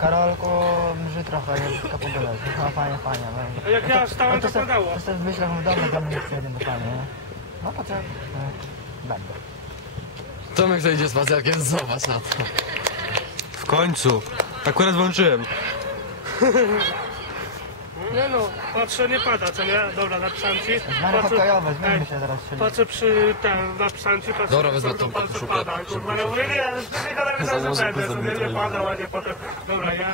Karolku, mrzy trochę, jest tylko pogadać. No fajnie, fajnie. No. A jak ja stałem, to padało. To sobie myślę, że w domu, do mnie przyjedę do pani? No po co? Będę. Tomek zejdzie z spacerkiem, zobacz na to. W końcu. Akurat włączyłem. Nie no, patrzę, nie pada, co nie? Dobra, napisałem ci. Zmiany Patrzę- pokojowe, Ej, zmieńmy się zaraz. Czyli... Patrzę przy ten, napisałem ci, patrzę, Dobra, wezmę tą koszulkę, Kurwa, ja mówię, nie, ja tylko napisałem, że będę, sobie nie pada, ładnie potem. Dobra, ja...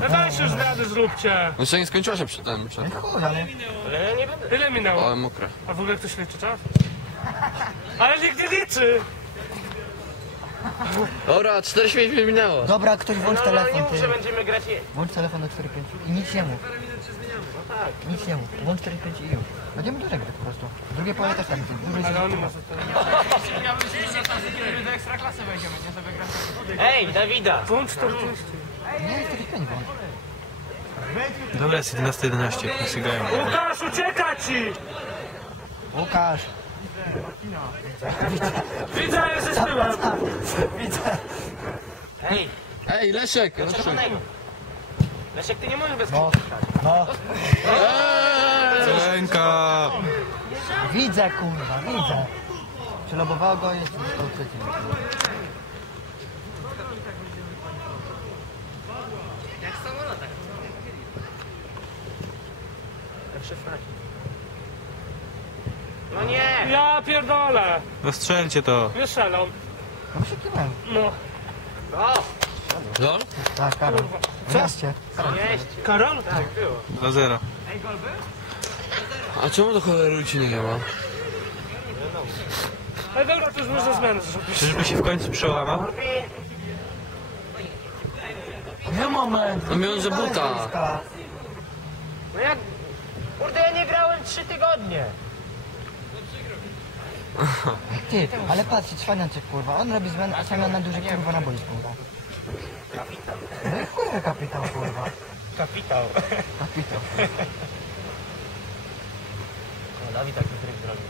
No dajcie już zmiany, zróbcie. Jeszcze nie skończyła się przy ten, przed... Ale... Ile minęło? Ale mokre. A w ogóle ktoś liczy czas? Ale nikt nie liczy! Dobra, 4 świeci minęło. Dobra, ktoś włącz telefon, ty. że będziemy grać je. Włącz telefon do 4.5 i nic nie mów. Nic nie mów. Włącz 4.5 i już. Będziemy dużo gry po prostu. W drugiej połowie też tak. Dużo Ale się... oni może to... Ej, Dawida! Włącz 40. Nie, 4.5 włącz. Dobra, jest 11.11, nie sygają. Łukasz, ucieka ci! Łukasz. Widzę, że z tyłem. Widzę. Ej, Ej, Leszek! Leszek. czerwonego! Leszek, ty nie możesz bez... No, no. Ręka! Widzę, kurwa, widzę. Przelobowało go jest został trzeci. No nie! Ja pierdolę! Zastrzelcie to. Wystrzelą. No wyszukiwałem. No. O! No? Tak, Karol. Wreszcie. Jeść! Karol? 2-0. A czemu do cholery ci nie ma? Ale dobra, to już można zmiany zrobić. Czyżby się w końcu przełamał? Nie moment. No miałem, że buta. No jak... Kurde, ja nie grałem Ty, ale patrz, cwaniaczek kurwa. On robi zmianę, a sam na duży kurwa na boisku. No i kurwa kapitał kurwa. Kapitał. Kapitał. Dawid tak zrobił.